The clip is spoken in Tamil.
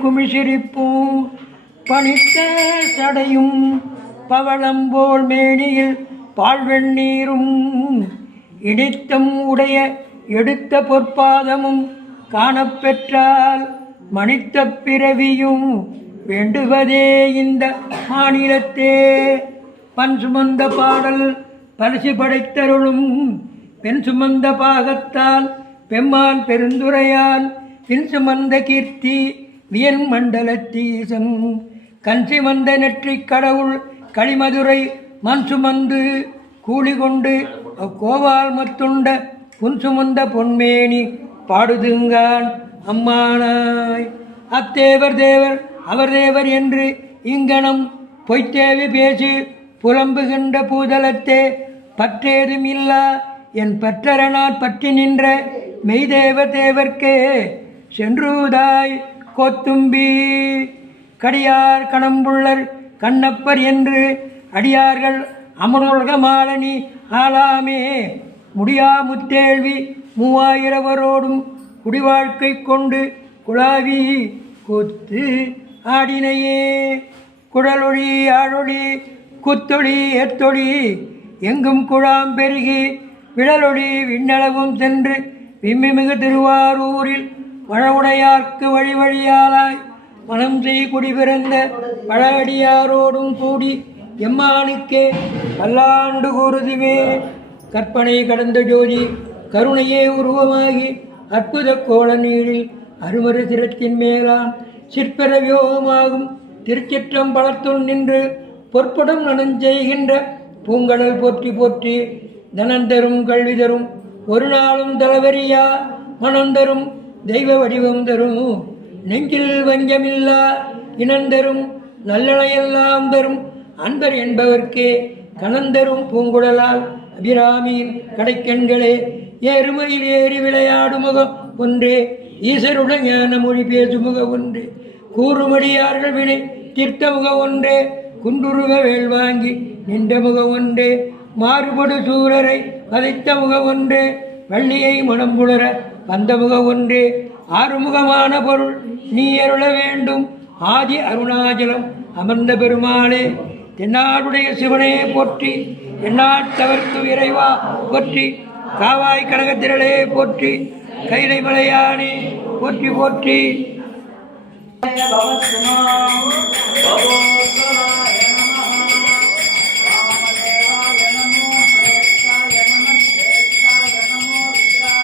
குமிசிரிப்பும் பனித்த சடையும் பவளம்போல் மேனியில் பால்வெண்ணீரும் இடித்தம் உடைய எடுத்த பொற்பாதமும் காணப்பெற்றால் மனித்த பிறவியும் வேண்டுவதே இந்த மாநிலத்தே. பண் சுமந்த பாடல் பரிசு படைத்தருளும் பெண் சுமந்த பாகத்தால் பெம்மான் பெருந்துரையால் பின் சுமந்த கீர்த்தி வியன் மண்டலத்தீசன் கண் சுமந்த நெற்றி கடவுள் களிமதுரை மண் சுமந்து கூலி கொண்டு அக்கோவால் மத்துண்ட புன் சுமந்த பொன்மேனி பாடுதுங்கான் அம்மானாய். அத்தேவர் தேவர் அவர் தேவர் என்று இங்கனம் பொய்த்தேவி பேசி புலம்புகின்ற பூதலத்தே பற்றேதும் இல்லா என் பற்றரனாற் பற்றி நின்ற மெய்தேவ தேவர்க்கே சென்றுதாய் கோத்தும்பி. கடியார் கணம்புள்ளர் கண்ணப்பர் என்று அடியார்கள் அமருலகமாலனி ஆளாமே முடியா முத்தேழ்வி 3000வரோடும் குடிவாழ்க்கை கொண்டு குழாவி கூத்து ஆடினையே. குழலொளி ஆழொளி குத்தொளி எத்தொளி எங்கும் குழாம் பெருகி விழலொளி விண்ணளவும் சென்று விம்மிமிகு திருவாரூரில் வளவுடையார்க்கு வழி வழியாளாய் மனம் செய் குடி பிறந்த பழடியாரோடும் கூடி எம்மானுக்கே பல்லாண்டு கூறுதுவே. கற்பனை கடந்த ஜோதி கருணையே உருவமாகி அற்புத கோல நீரில் அருமறு சிரத்தின் மேலாம் சிற்பர வியோகமாகும் திருச்சிற்றம்பலத்துள் நின்று பொற்புடம் நனஞ்செய்கின்ற பூங்கடல் போற்றி போற்றி தனந்தரும் கல்வி தரும் ஒரு நாளும் தளவரியா மனம் தரும் தெய்வ வடிவம் தரும் நெஞ்சில் வஞ்சமில்லா இனந்தரும் நல்லனையெல்லாம் தரும் அன்பர் என்பவர்க்கே கணந்தரும் பூங்குழலால் அபிராமியின் கடைக்கண்களே. ஏறுமையில் ஏறி விளையாடும் முகம் ஒன்றே ஈசருடன் ஞான மொழி பேசும் முக ஒன்றே கூறுமடியார்கள் வினை தீர்த்த முக ஒன்றே குண்டுருவ வேல் வாங்கி நின்ற முக ஒன்றே மாறுபடு சூரரை வதைத்த முக ஒன்றே வள்ளியை மனம் புலர வந்த முக ஒன்றே ஆறுமுகமான பொருள் நீ அருள வேண்டும் ஆதி அருணாச்சலம் அமர்ந்த பெருமாளே. தென்னாடுடைய சிவனே போற்றி எந்நாட்டவர்க்கு இறைவா போற்றி காவாய் கனகத்திரளே போற்றி கைலை மலையானே போற்றி போற்றி.